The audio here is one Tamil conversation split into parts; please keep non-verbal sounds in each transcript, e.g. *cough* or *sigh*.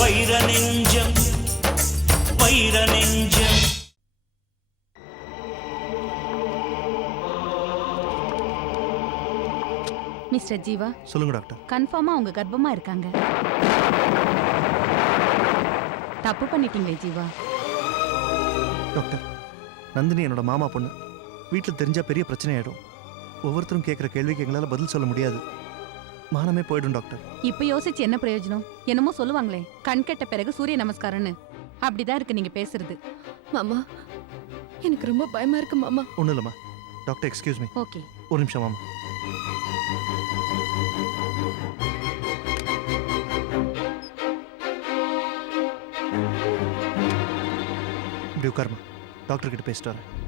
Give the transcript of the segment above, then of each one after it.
வைர நெஞ்சம் வைர நெஞ்சம் மிஸ்டர் ஜீவா சொல்லுங்க டாக்டர். கன்ஃபார்மா உங்க கர்ப்பமா இருக்காங்க. தப்பு பண்ணிட்டீங்களே ஜீவா. டாக்டர் நந்தினி என்னோட மாமா பொண்ணு. வீட்டில் தெரிஞ்சா பெரிய பிரச்சனை ஆயிடும் ஒவ்வொருத்தரும் கேட்குற கேள்விக்கு எங்களால் பதில் சொல்ல முடியாது. மானமே போயிடும் டாக்டர். இப்ப யோசிச்சு என்ன பிரயோஜனம்? என்னமோ சொல்லுவாங்களே கண் கெட்ட பிறகு சூரிய நமஸ்காரம்னு. அப்படிதான் இருக்கு நீங்க பேசுறது. மாமா எனக்கு ரொம்ப பயமா இருக்கு மாமா. ஒன்றும் இல்லைம்மா. Doctor excuse me okay. ஒரு நிமிஷம் மாமா. இப்படி உட்காருமா டாக்டர் கிட்ட பேசிட்டு வரேன்.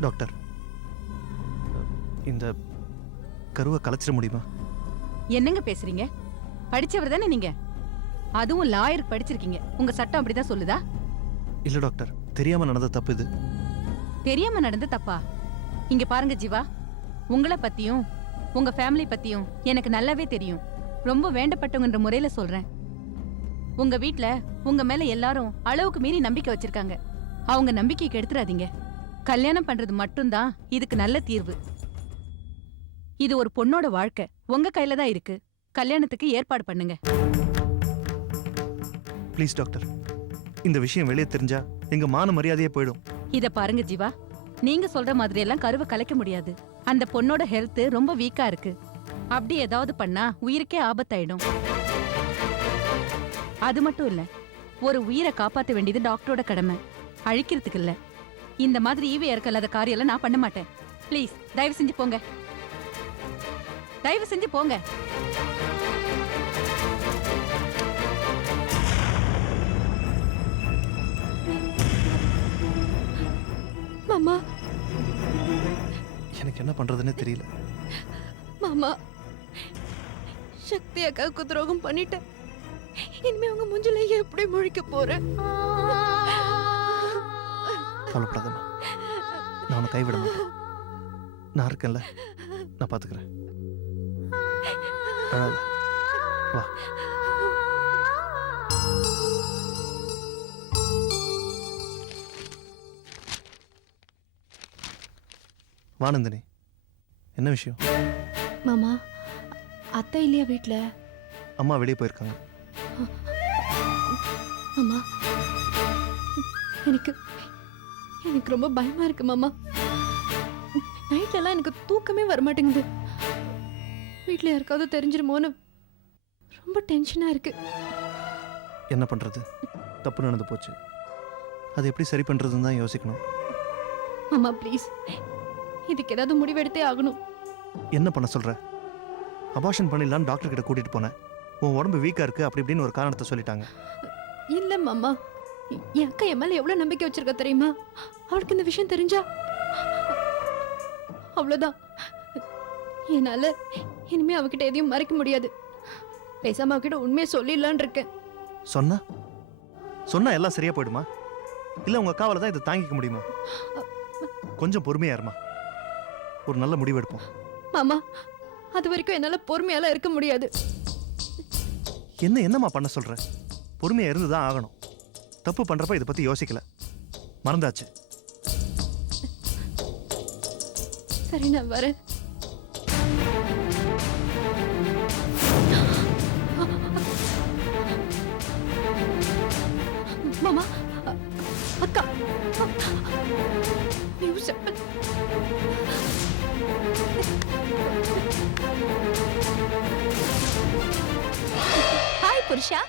டாக்டர். இந்த கருவை கலைச்சிட முடியுமா? என்னங்க பேசுறீங்க? படிச்சவர் தானே நீங்க? அதுவும் லாயருக்கு படிச்சிருக்கீங்க. உங்க சட்டம் அப்படிதான் சொல்லுதா? இல்லை டாக்டர் தெரியாமல் நடந்த தப்பு இது. தெரியாம நடந்த தப்பா? இங்க பாருங்க ஜீவா. உங்களை பத்தியும் உங்க ஃபேமிலி பத்தியும் எனக்கு நல்லாவே தெரியும். ரொம்ப வேண்டப்பட்டவங்கன்ற முறையில சொல்றேன். உங்க வீட்ல உங்க மேல எல்லாரும் அளவுக்கு மீறி நம்பிக்கை வச்சிருக்காங்க. அவங்க நம்பிக்கையை கெடுத்துறாதீங்க கல்யாணம் பண்றது மட்டும்தான் இதுக்கு நல்ல தீர்வு. இது ஒரு பொண்ணோட வாழ்க்கை. உங்க கையில தான் இருக்கு. கல்யாணத்துக்கு ஏற்பாடு பண்ணுங்க. ப்ளீஸ் டாக்டர் இந்த விஷயம் வெளியே தெரிஞ்சா எங்க மான மரியாதையே போயிடும். இத பாருங்க ஜீவா. நீங்க சொல்ற மாதிரி எல்லாம் கருவை கலைக்க முடியாது. அந்த பொண்ணோட ஹெல்த் ரொம்ப வீக்கா இருக்கு. அப்படி ஏதாவது பண்ணா உயிருக்கே ஆபத்தாயிடும். அது மட்டும் இல்ல ஒரு உயிரை காப்பாத்த வேண்டியது டாக்டரோட கடமை. அழிக்கிறதுக்கு இல்ல. இந்த மாதிரி ஈவே இறக்கல்லாத காரியெல்லாம் நான் பண்ண மாட்டேன். ப்ளீஸ் தயவு செஞ்சு போங்க. தயவு செஞ்சு போங்க. மாமா. எனக்கு என்ன பண்றதுன்னே தெரியல. மாமா சக்தி அக்காவுக்கு துரோகம் பண்ணிட்டேன். இனிமே உங்க முஞ்சில எப்படி முழிக்க போறேன்? கவலைப்படாதம்மா. நான் உன்னை கைவிட மாட்டேன். நான் இருக்கேன்ல. நான் பாத்துக்கிறேன். அழாத. வா. வானந்தினி என்ன விஷயம்? மாமா அத்தை இல்லையா வீட்ல? அம்மா வெளியே போயிருக்காங்க. மாமா எனக்கு எனக்கு ரொம்ப பயமா இருக்கு மாமா. நைட்ல எல்லாம் எனக்கு தூக்கமே வர மாட்டேங்குது. வீட்ல யாருக்காவது தெரிஞ்சிருமோன்னு ரொம்ப டென்ஷனா இருக்கு. என்ன பண்றது? தப்பு நடந்து போச்சு. அது எப்படி சரி பண்றதுன்னு தான் யோசிக்கணும். மாமா ப்ளீஸ் இதுக்கு ஏதாவது முடிவெடுத்தே ஆகணும். என்ன பண்ண சொல்ற? அபாஷன் பண்ணிடலான்னு டாக்டர் கிட்ட கூட்டிட்டு போனேன். உன் உடம்பு வீக்கா இருக்கு அப்படி இப்படின்னு ஒரு காரணத்தை சொல்லிட்டாங்க. இல்ல மாமா. என் அக்கா என் மேல எவ்வளவு நம்பிக்கை வச்சிருக்கா தெரியுமா? அவளுக்கு இந்த விஷயம் தெரிஞ்சா அவ்வளவுதான். என்னால இனிமே அவகிட்ட எதையும் மறைக்க முடியாது. பேசாம அவகிட்ட உண்மையை சொல்லிடலான் இருக்கேன். சொன்னா? சொன்னா எல்லாம் சரியா போயிடுமா? இல்ல உங்க அக்காவால தான் இதை தாங்கிக்க முடியுமா? கொஞ்சம் பொறுமையா இருமா. ஒரு நல்ல முடிவு எடுப்போம். மாமா அது வரைக்கும் என்னால பொறுமையால இருக்க முடியாது. என்ன என்னம்மா பண்ண சொல்ற? பொறுமையா இருந்து தான் ஆகணும். தப்பு பண்றப்ப இதை பத்தி யோசிக்கல. மறந்தாச்சு. சரி நான் வரேன். மாமா அக்கா ஹாய் புருஷா.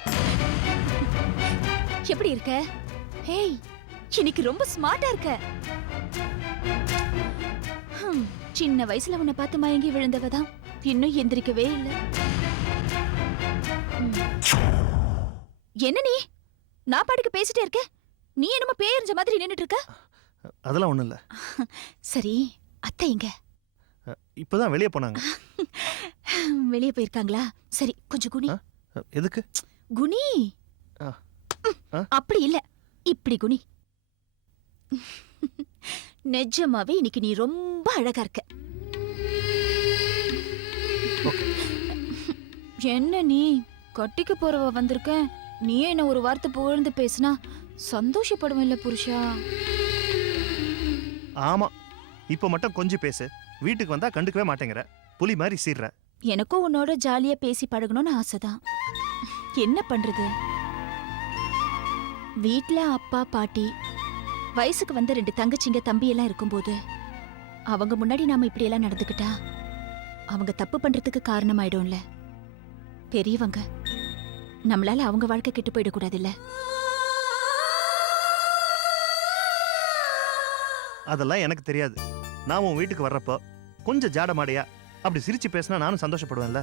எப்படி இருக்க? ஹேய் இன்னைக்கு ரொம்ப ஸ்மார்ட்டா இருக்க. ஹம், சின்ன வயசுல உன்னை பார்த்து மயங்கி விழுந்தவ தான் இன்னும் எந்திரிக்கவே இல்ல. என்ன நீ? நான் பாட்டுக்கு பேசிட்டே இருக்க நீ என்னமோ பேயறிஞ்ச மாதிரி நின்னுட்டு இருக்க. அதெல்லாம் ஒண்ணும் இல்ல. சரி அத்தை எங்க? இப்போதான் வெளியே போனாங்க. *laughs* வெளியே போயிருக்காங்களா? சரி கொஞ்சம் குனி. எதுக்கு? குனி? அப்படி இல்ல. இப்படி குனி. நிஜமாவே இன்னைக்கு நீ ரொம்ப அழகா இருக்க. என்ன நீ? கட்டிக்க போறவ வந்திருக்க. நீ என்ன ஒரு வார்த்தை புகழ்ந்து பேசினா சந்தோஷப்படுவேன்ல புருஷா? ஆமா. இப்போ மட்டும் கொஞ்சம் பேசு. வீட்டுக்கு வந்தா கண்டுக்கவே மாட்டேங்கிற. புலி மாதிரி சீர்ற. எனக்கும் உன்னோட ஜாலியா பேசி பழகணும்னு ஆசைதான். என்ன பண்றது? வீட்ல அப்பா பாட்டி வயசுக்கு வந்த ரெண்டு தங்கச்சிங்க தம்பி எல்லாம் இருக்கும்போது அவங்க முன்னாடி நாம இப்படி எல்லாம் நடந்துக்கிட்டா அவங்க தப்பு பண்றதுக்கு காரணமாயிடும்ல. பெரியவங்க நம்மளால அவங்க வாழ்க்கை கெட்டு போயிடக்கூடாதுல்ல. அதெல்லாம் எனக்கு தெரியாது. நான் உன் வீட்டுக்கு வர்றப்போ கொஞ்சம் ஜாட மாடையா அப்படி சிரிச்சு பேசினா நானும் சந்தோஷப்படுவேன்ல.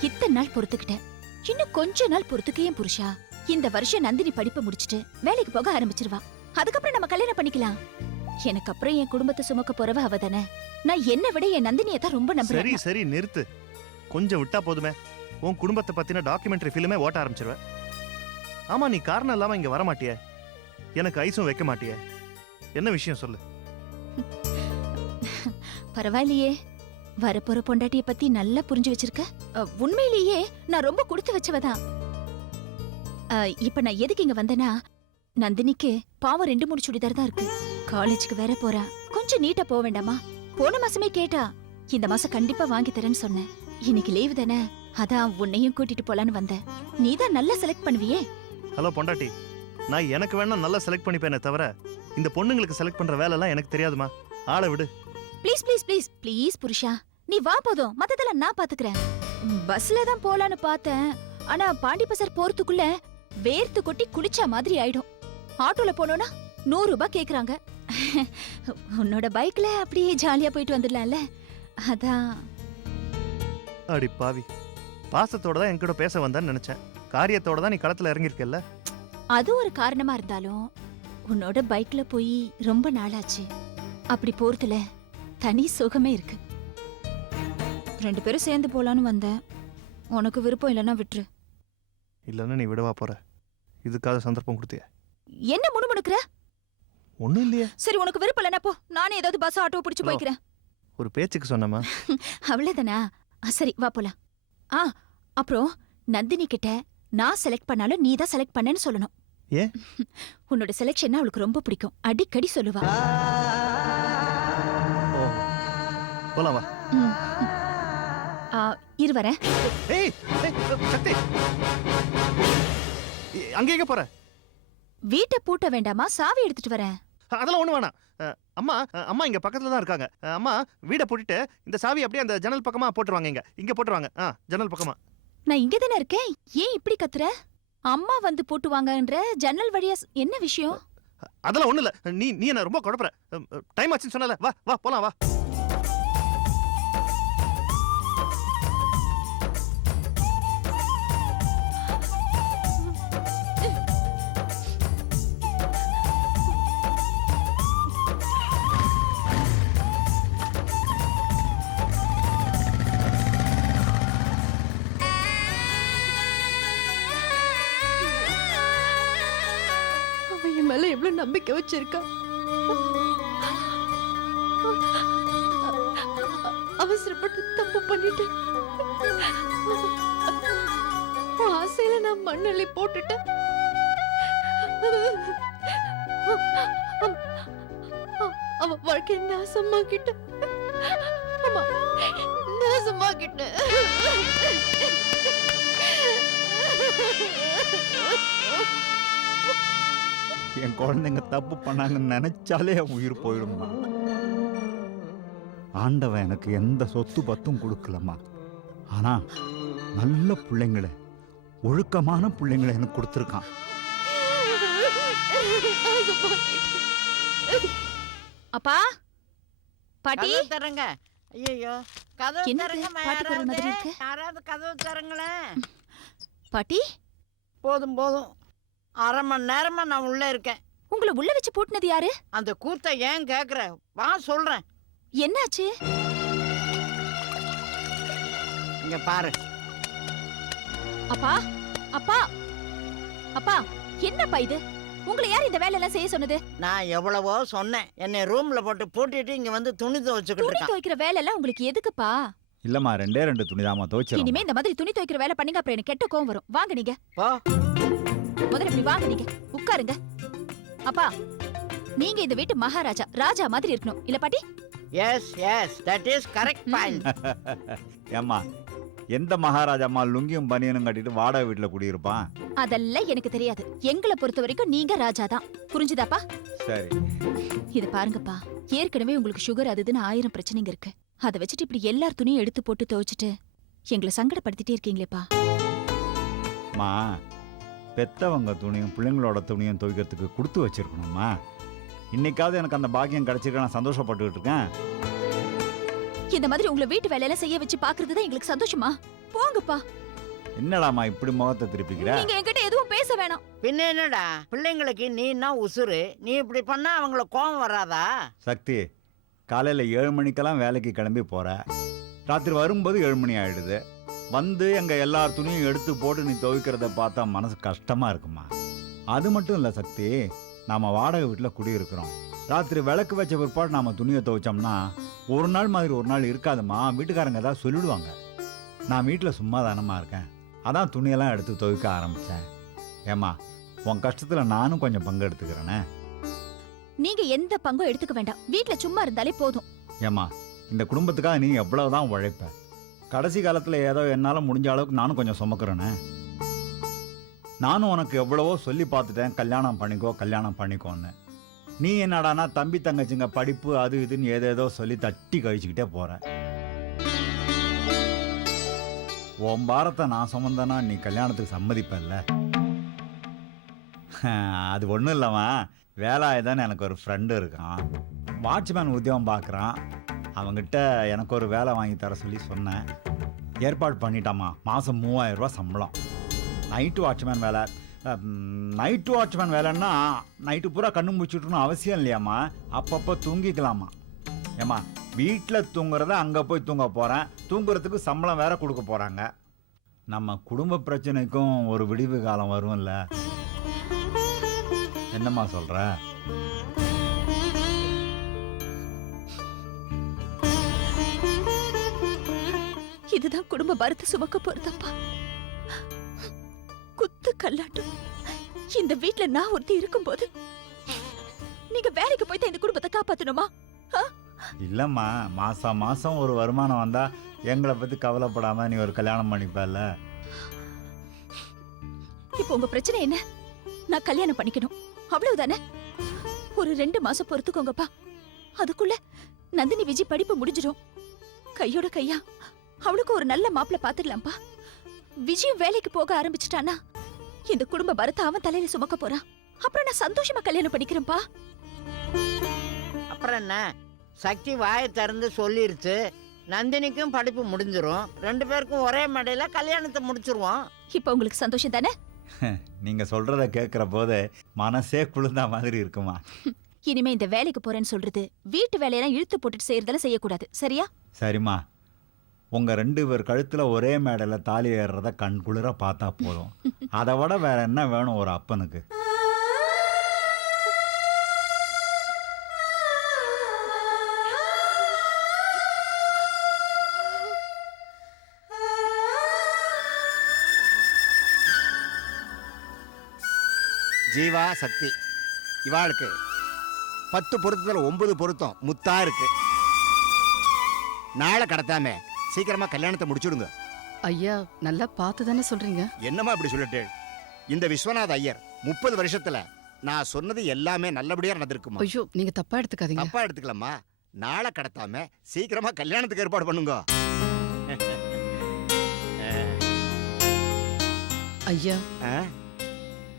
இத்தனை நாள் பொறுத்துக்கிட்டேன். இன்னும் கொஞ்ச நாள் பொறுத்துக்க ஏன் புருஷா? இந்த வருஷம் நந்தினி படிப்பை முடிச்சிட்டு வேலைக்கு போக ஆரம்பிச்சிருவா. அதுக்கப்புறம் நம்ம கல்யாணம் பண்ணிக்கலாம். எனக்கு அப்புறம் என் குடும்பத்தை சுமக்க போறவ அவ தானே. நான் என்ன விட என் நந்தினியை தான் ரொம்ப சரி நம்புறேன். சரி நிறுத்து. கொஞ்சம் விட்டா போதுமே. உன் குடும்பத்தை பத்தின டாக்குமெண்ட்ரி ஃபிலிமே ஓட்ட ஆரம்பிச்சிருவ ஆமா நீ காரணம் இல்லாம இங்க வர மாட்டியே. எனக்கு ஐஸும் வைக்க மாட்டியே. என்ன விஷயம் சொல்லு? பரவாயில்லையே. வரப்போற பொண்டாட்டிய பத்தி நல்லா புரிஞ்சு வச்சிருக்க. அ, உண்மையிலேயே நான் ரொம்ப கொடுத்து வச்சவதான் இப்ப நான் எதுக்கு இங்க வந்தேனா நந்தினிக்கு பாவம் ரெண்டு மூணு சுடிதார் தான் இருக்கு. காலேஜுக்கு வேற போறா. கொஞ்சம் நீட்டா போக வேண்டாமா? போன மாசமே கேட்டா இந்த மாசம் கண்டிப்பா வாங்கி தரேன்னு சொன்னேன். இன்னைக்கு லீவு தானே? அதான் உன்னையும் கூட்டிட்டு போலான்னு வந்தேன். நீ தான் நல்லா செலக்ட் பண்ணுவியே. ஹலோ பொண்டாட்டி. நான் எனக்கு வேணா நல்லா செலக்ட் பண்ணிப்பேனே தவிர இந்த பொண்ணுங்களுக்கு செலக்ட் பண்ற வேலைலாம் எனக்கு தெரியாதுமா? ஆளை விடு. ப்ளீஸ் ப்ளீஸ் ப்ளீஸ் ப்ளீஸ் புருஷா. நீ வா போதும். மத்ததெல்லாம் நான் பாத்துக்கிறேன். பஸ்ல தான் போலான்னு பார்த்தேன். ஆனா பாண்டி பசர் போறதுக்குள்ள வேர்த்து கொட்டி குளிச்ச மாதிரி ஆயிடும். ஆட்டோல போனோம்னா நூறு ரூபாய் கேக்குறாங்க. *laughs* உன்னோட பைக்ல அப்படியே ஜாலியா போயிட்டு வந்துடலாம்ல. அதான். அடி பாவி. பாசத்தோட தான் என்கிட்ட பேச வந்தேன்னு நினைச்சேன். காரியத்தோட தான் நீ களத்துல இறங்கியிருக்கல்ல? அது ஒரு காரணமா இருந்தாலும் உன்னோட பைக்ல போய் ரொம்ப நாளாச்சு. அப்படி போறதுல தனி சுகமே இருக்கு. ரெண்டு பேரும் சேர்ந்து போலான்னு வந்தேன். உனக்கு விருப்பம் இல்லைன்னா விட்டுரு. இல்லைன்னா நீ விடவா போற? இதுக்காக சந்தர்ப்பம் கொடுத்திய? என்ன முணுமுணுக்கிற? ஒன்றும் இல்லையே. சரி உனக்கு விருப்பம் இல்லைன்னா போ. நானே ஏதாவது பஸ் ஆட்டோ பிடிச்சு ஹலோ. போய்க்கிறேன். ஒரு பேச்சுக்கு சொன்னமா *laughs* அவ்வளவுதானா? ஆ, சரி வா போலாம். ஆ அப்புறம் நந்தினி கிட்ட நான் செலக்ட் பண்ணாலும் நீ தான் செலக்ட் பண்ணேன்னு சொல்லணும். ஏன்? *laughs* உன்னோட செலெக்ஷன் அவளுக்கு ரொம்ப பிடிக்கும். அடிக்கடி சொல்லுவா. போலாம் வா. ம். ஆ, இரு வரேன். ஏய் சக்தி. அங்க எங்க போற? வீட்டை பூட்ட வேண்டாமா? சாவி எடுத்துட்டு வரேன். அதெல்லாம் ஒண்ணு வேணாம். அம்மா அம்மா இங்க பக்கத்துல தான் இருக்காங்க. அம்மா வீடை பூட்டிட்டு இந்த சாவி அப்படியே அந்த ஜன்னல் பக்கமா போட்டுருவாங்க இங்க. இங்க போட்டுருவாங்க. ஆ ஜன்னல் பக்கமா. நான் இங்க தானே இருக்கேன். ஏன் இப்படி கத்துற? அம்மா வந்து பூட்டுவாங்கன்ற ஜன்னல் வழியா என்ன விஷயம்? அதெல்லாம் ஒண்ணு இல்ல. நீ நீ என்ன ரொம்ப குழப்பற. டைம் ஆச்சுன்னு சொன்னல வா வா போலாம் வா. நம்பிக்கை வச்சிருக்கா. அவசரப்பட்டு தப்பு பண்ணிட்டேன். ஆசையில நான் மண்ணள்ளி போட்டுட்டேன். அவ வாழ்க்கை நாசமாக்கிட்ட. ஆமா நாசமாக்கிட்ட என் குழந்தைங்க தப்பு பண்ணாங்கன்னு நினைச்சாலே அவன் உயிர் போயிடும்மா. ஆண்டவன் எனக்கு எந்த சொத்து பத்தும் கொடுக்கலம்மா. ஆனா நல்ல பிள்ளைங்களை ஒழுக்கமான பிள்ளைங்களை எனக்கு கொடுத்துருக்கான். அப்பா பாட்டி? கதவு தரங்க ஐயோ கதவு? தரங்க. யாராவது கதவு தரங்களேன் பாட்டி? போதும் போதும். அரை மணி நேரமா நான் உள்ள இருக்கேன். உங்களை உள்ள வச்சு பூட்டினது யாரு? அந்த கூத்தை ஏன் கேக்குற? வா சொல்றேன். என்னாச்சு? இங்க பாரு. அப்பா அப்பா அப்பா என்னப்பா இது? உங்களை யார் இந்த வேலையெல்லாம் செய்ய சொன்னது? நான் எவ்வளவோ சொன்னேன். என்னை ரூம்ல போட்டு பூட்டிட்டு இங்க வந்து துணி துவைச்சுக்கிட்டு துணி இருக்கான் துவைக்கிற வேலையெல்லாம் உங்களுக்கு எதுக்குப்பா? இல்லம்மா ரெண்டே ரெண்டு துணிதாம்மா துவைச்சிடலாம் இனிமே இந்த மாதிரி துணி துவைக்கிற வேலை பண்ணீங்க அப்புறம் எனக்கு கெட்ட கோவம் வரும். வாங்க நீங்க. போ. முதல்ல இப்படி வாங்க நீங்க. உட்காருங்க. அப்பா நீங்க இந்த வீட்டு மகாராஜா ராஜா மாதிரி இருக்கணும். இல்ல பாட்டி? Yes yes that is correct point ஏம்மா எந்த மகாராஜாம்மா லுங்கியும் பனியனும் கட்டிட்டு வாடகை வீட்டில் குடியிருப்பான்? அதெல்லாம் எனக்கு தெரியாது. எங்களை பொறுத்த வரைக்கும் நீங்க ராஜா தான். புரிஞ்சுதாப்பா? சரி. இது பாருங்கப்பா. ஏற்கனவே உங்களுக்கு சுகர் அது இதுன்னு ஆயிரம் பிரச்சனைங்க இருக்கு. அதை வச்சுட்டு இப்படி எல்லார் துணியும் எடுத்து போட்டு துவைச்சிட்டு எங்களை சங்கடப்படுத்திட்டே இருக்கீங்களேப்பா. மா பெத்தவங்க துணியும் பிள்ளைங்களோட துணியும் துவைக்கிறதுக்கு கொடுத்து வச்சிருக்கணும்மா இன்னைக்காவது எனக்கு அந்த பாக்கியம் கிடைச்சிருக்க நான் சந்தோஷப்பட்டுக்கிட்டு இருக்கேன். இந்த மாதிரி உங்களை வீட்டு வேலையெல்லாம் செய்ய வச்சு பாக்குறது தான் எங்களுக்கு சந்தோஷமா? போங்கப்பா. என்னடாம்மா இப்படி முகத்தை திருப்பிக்கிற? நீங்க என்கிட்ட எதுவும் பேச வேணாம். பின்ன என்னடா? பிள்ளைங்களுக்கு நீன்னா உசுரு நீ இப்படி பண்ணா அவங்கள கோவம் வராதா? சக்தி காலையில் ஏழு மணிக்கெல்லாம் வேலைக்கு கிளம்பி போற. ராத்திரி வரும்போது ஏழு மணி ஆயிடுது. வந்து எங்கள் எல்லா துணியும் எடுத்து போட்டு நீ துவைக்கிறத பார்த்தா மனசு கஷ்டமாக இருக்குமா? அது மட்டும் இல்லை சக்தி நாம் வாடகை வீட்டில் குடியிருக்கிறோம். ராத்திரி விளக்கு வச்ச பிற்பாடு நாம் துணியை துவைச்சோம்னா ஒரு நாள் மாதிரி ஒரு நாள் இருக்காதும்மா வீட்டுக்காரங்க ஏதாவது சொல்லிடுவாங்க. நான் வீட்டில் சும்மா தானமாக இருக்கேன். அதான் துணியெல்லாம் எடுத்து துவைக்க ஆரம்பித்தேன் ஏம்மா உன் கஷ்டத்தில் நானும் கொஞ்சம் பங்கு எடுத்துக்கிறேனே. நீங்க எந்த பங்கும் எடுத்துக்க வேண்டாம். வீட்ல சும்மா இருந்தாலே போதும். ஏம்மா இந்த குடும்பத்துக்காக நீ எவ்வளவுதான் உழைப்ப. கடைசி காலத்தில் ஏதோ என்னால் முடிஞ்ச அளவுக்கு நானும் கொஞ்சம் சுமக்கிறேனே. நானும் உனக்கு எவ்வளவோ சொல்லி பார்த்துட்டேன். கல்யாணம் பண்ணிக்கோ கல்யாணம் பண்ணிக்கோன்னு. நீ என்னடானா தம்பி தங்கச்சிங்க படிப்பு அது இதுன்னு ஏதேதோ சொல்லி தட்டி கழிச்சுக்கிட்டே போற. உன் பாரத்தை நான் சுமந்தனா நீ கல்யாணத்துக்கு சம்மதிப்பல்ல. அது ஒன்றும் இல்லைம்மா வேலாயுதன் எனக்கு ஒரு ஃப்ரெண்டு இருக்கான். வாட்ச்மேன் உத்தியோகம் பார்க்குறான். அவங்கிட்ட எனக்கு ஒரு வேலை வாங்கி தர சொல்லி சொன்னேன். ஏற்பாடு பண்ணிட்டாமா மாதம் மூவாயிரம் ரூபா சம்பளம். நைட்டு வாட்ச்மேன் வேலை. நைட்டு வாட்ச்மேன் வேலைன்னா நைட்டு பூரா கண்ணு முடிச்சுட்டுன்னு அவசியம் இல்லையாம்மா. அப்பப்போ தூங்கிக்கலாமா ஏம்மா வீட்டில் தூங்குறத அங்கே போய் தூங்க போகிறேன் தூங்குறதுக்கு சம்பளம் வேற கொடுக்க போகிறாங்க நம்ம குடும்ப பிரச்சனைக்கும் ஒரு விடிவு காலம் வரும்ல. என்னம்மா சொல்கிற இதுதான் குடும்ப பரத்தை சுமக்க போறதப்பா. குத்து கல்லாட்டம். இந்த வீட்ல நான் ஒருத்தி இருக்கும்போது நீங்க வேலைக்கு போயிட்டு இந்த குடும்பத்தை காப்பாத்தணுமா? இல்லைம்மா மாதம் மாதம் ஒரு வருமானம் வந்தால் எங்களை பற்றி கவலைப்படாமல் நீ ஒரு கல்யாணம் பண்ணிப்பல்ல. இப்போ உங்க பிரச்சனை என்ன? நான் கல்யாணம் பண்ணிக்கணும். அவ்வளவுதானே? ஒரு ரெண்டு மாசம் பொறுத்துக்கோங்கப்பா. அதுக்குள்ள நந்தினி விஜய் படிப்பு முடிஞ்சிடும். கையோட கையா? அவளுக்கு ஒரு நல்ல மாப்பிள்ள பாத்துடலாம்ப்பா. விஜயும் வேலைக்கு போக ஆரம்பிச்சிட்டானா? இந்த குடும்ப பரத்தை அவன் தலையில சுமக்க போறான். அப்புறம் நான் சந்தோஷமா கல்யாணம் பண்ணிக்கிறேன்ப்பா. அப்புறம் என்ன? சக்தி வாயை திறந்து சொல்லிருச்சு. நந்தினிக்கும் படிப்பு முடிஞ்சிரும். ரெண்டு பேருக்கும் ஒரே மேடையில கல்யாணத்தை முடிச்சிருவோம். இப்போ உங்களுக்கு சந்தோஷம் தானே? நீங்கள் சொல்கிறத கேட்குற போது மனசே குளிர்ந்த மாதிரி இருக்குமா? இனிமே இந்த வேலைக்கு போறேன்னு சொல்றது வீட்டு வேலையெல்லாம் இழுத்து போட்டுட்டு செய்யறதெல்லாம் செய்யக்கூடாது. சரியா? சரிம்மா. உங்கள் ரெண்டு பேர் கழுத்தில் ஒரே மேடையில் தாலி ஏறுறத கண் குளிர பார்த்தா போதும். அதை விட வேற என்ன வேணும் ஒரு அப்பனுக்கு? ஜீவா சக்தி இவாளுக்கு பத்து பொருத்தத்தில் ஒன்பது பொருத்தம் முத்தா இருக்கு. நாளை கடத்தாமே சீக்கிரமா கல்யாணத்தை முடிச்சுடுங்க. ஐயா நல்லா பார்த்து தானே சொல்றீங்க? என்னம்மா இப்படி சொல்லிட்டு? இந்த விஸ்வநாத ஐயர் முப்பது வருஷத்துல நான் சொன்னது எல்லாமே நல்லபடியா நடந்திருக்குமா ஐயோ நீங்க தப்பா எடுத்துக்காதீங்க. தப்பா எடுத்துக்கலாமா நாளை கடத்தாம சீக்கிரமா கல்யாணத்துக்கு ஏற்பாடு பண்ணுங்க. *laughs* ஐயா?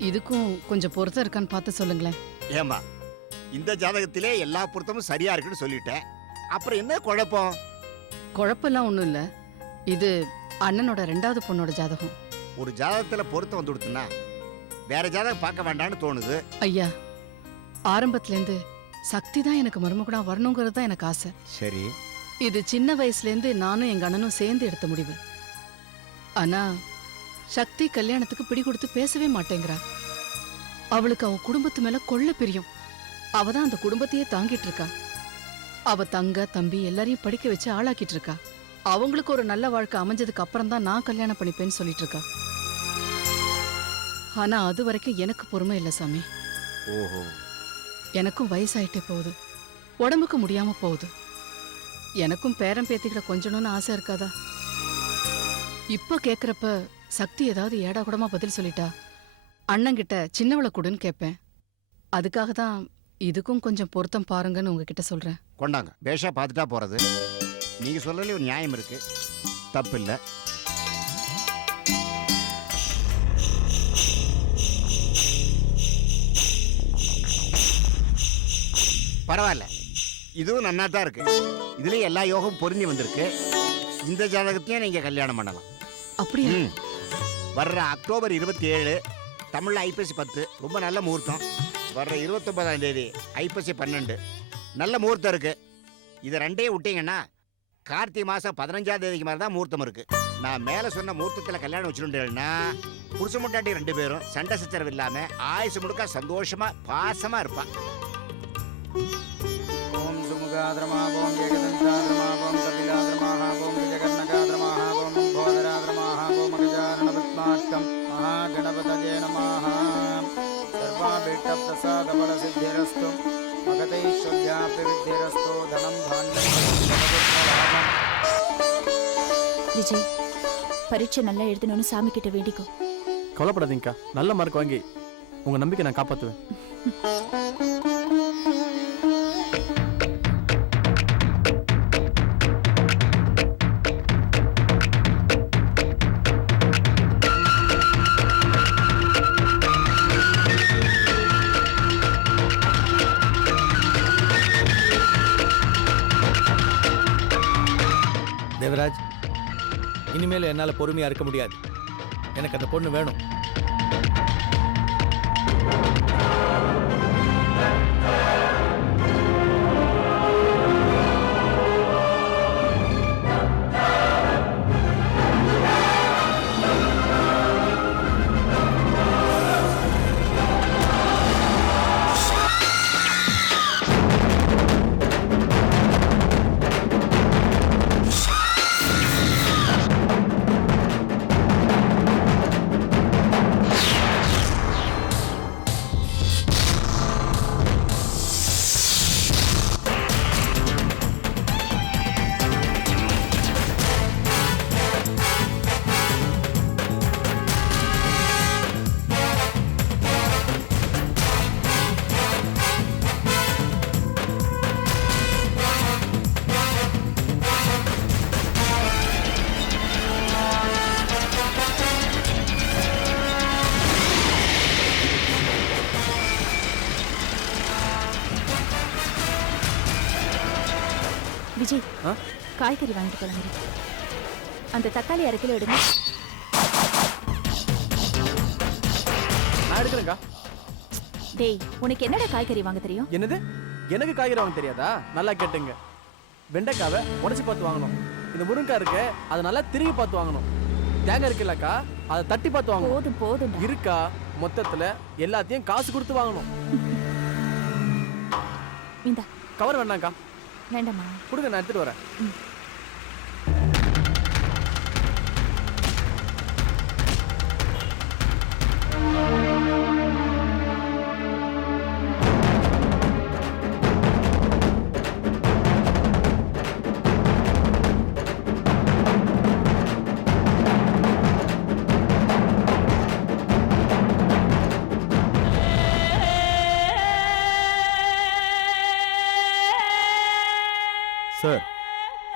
இதுக்கும் கொஞ்சம் பொருத்தம் இருக்கான்னு பார்த்து சொல்லுங்களேன். ஏம்மா இந்த ஜாதகத்திலே எல்லா பொருத்தமும் சரியா இருக்குன்னு சொல்லிட்டேன். அப்புறம் என்ன குழப்பம்? குழப்பம்லாம் ஒன்றும் இல்லை. இது அண்ணனோட ரெண்டாவது பொண்ணோட ஜாதகம். ஒரு ஜாதகத்துல பொருத்தம் வந்து கொடுத்துனா வேற ஜாதகம் பார்க்க வேண்டாம்னு தோணுது. ஐயா ஆரம்பத்துலேருந்து சக்தி தான் எனக்கு மருமகனா வரணுங்கிறது தான் எனக்கு ஆசை. சரி. இது சின்ன வயசுலேருந்து நானும் எங்க அண்ணனும் சேர்ந்து எடுத்த முடிவு. ஆனா சக்தி கல்யாணத்துக்கு பிடி கொடுத்து பேசவே மாட்டேங்கிறா. அவளுக்கு அவ குடும்பத்து மேல கொள்ள பிரியும். அவ தான் அந்த குடும்பத்தையே தாங்கிட்டு இருக்கா. அவ தங்க தம்பி எல்லாரையும் படிக்க வச்சு ஆளாக்கிட்டு இருக்கா. அவங்களுக்கு ஒரு நல்ல வாழ்க்கை அமைஞ்சதுக்கு அப்புறம் தான் நான் கல்யாணம் பண்ணிப்பேன்னு சொல்லிட்டு இருக்கா. ஆனா அது வரைக்கும் எனக்கு பொறுமை இல்லை சாமி. ஓஹோ. எனக்கும் வயசாயிட்டே போகுது. உடம்புக்கு முடியாம போகுது. எனக்கும் பேரன் பேத்திகளை கொஞ்சணும்னு ஆசை இருக்காதா? இப்ப கேக்குறப்ப சக்தி ஏதாவது ஏடா கூடமா பதில் சொல்லிட்டா? அண்ணங்கிட்ட சின்னவளை கொடுன்னு கேட்பேன். அதுக்காக தான் இதுக்கும் கொஞ்சம் பொருத்தம் பாருங்கன்னு உங்ககிட்ட சொல்றேன். கொண்டாங்க. பேஷா பார்த்துட்டா போறது. நீங்க சொல்லல ஒரு நியாயம் இருக்கு. தப்பு இல்லை பரவாயில்ல. இதுவும் நன்னா தான் இருக்கு. இதுலயும் எல்லா யோகமும் பொருந்தி வந்திருக்கு. இந்த ஜாதகத்தையும் நீங்க கல்யாணம் பண்ணலாம். அப்படியா. வர்ற அக்டோபர் இருபத்தி ஏழு தமிழ்ல ஐப்பசி பத்து. ரொம்ப நல்ல முகூர்த்தம். வர்ற இருபத்தொன்பதாம் தேதி ஐப்பசி பன்னெண்டு. நல்ல முகூர்த்தம் இருக்கு. இதை ரெண்டையும் விட்டீங்கன்னா கார்த்திகை மாசம் பதினஞ்சாம் தேதிக்கு மேலே தான் முகூர்த்தம் இருக்கு. நான் மேலே சொன்ன முகூர்த்தத்தில் கல்யாணம் வச்சுருந்தேன்னா புருஷ முட்டாட்டி ரெண்டு பேரும் சண்டை சச்சரவு இல்லாமல் ஆயுசு முழுக்க சந்தோஷமா பாசமா இருப்பான் ஓம் சுமுகாதிரமா ஓம் ஏகதந்தாதிரமா சித்திரஸ்து மகதைஸ்வர்யாபி வித்திரஸ்து தனம் தானியம் ஜெகதுத்மலாபம். விஜய் பரீட்சை நல்லா எழுதணும்னு சாமி கிட்ட வேண்டிக்கோ. கவலைப்படாதீங்கக்கா. நல்ல மார்க் வாங்கி உங்க நம்பிக்கை நான் காப்பாத்துவேன். *laughs* தேவராஜ் இனிமேல் என்னால் பொறுமையாக இருக்க முடியாது. எனக்கு அந்த பொண்ணு வேணும். விஜய்? காய்கறி வாங்கிட்டு போலாங்க அந்த தக்காளி அரை கிலோ எடுங்க. நான் எடுக்கிறேன்க்கா. டேய் உனக்கு என்னடா காய்கறி வாங்க தெரியும்? என்னது? எனக்கு காய்கறி வாங்க தெரியாதா? நல்லா கேட்டுங்க. வெண்டைக்காவை உடச்சி பார்த்து வாங்கணும். இந்த முருங்கைக்காய் இருக்கு அதை நல்லா திருகி பார்த்து வாங்கணும். தேங்காய் இருக்குல்லக்கா அதை தட்டி பார்த்து வாங்கணும். போதும் போதும் இருக்கா? மொத்தத்துல எல்லாத்தையும் காசு கொடுத்து வாங்கணும். இந்தா. கவர் வேண்டாம்க்கா. வேண்டாமா கொடுங்க நான் எடுத்துட்டு வரேன்.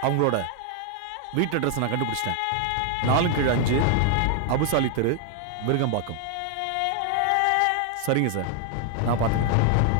அவங்களோட வீட்டு அட்ரஸ் நான் கண்டுபிடிச்சிட்டேன். நாலு கீழ் அஞ்சு அபுசாலி தெரு விருகம்பாக்கம் சரிங்க சார். நான் பார்த்துக்கிறேன்.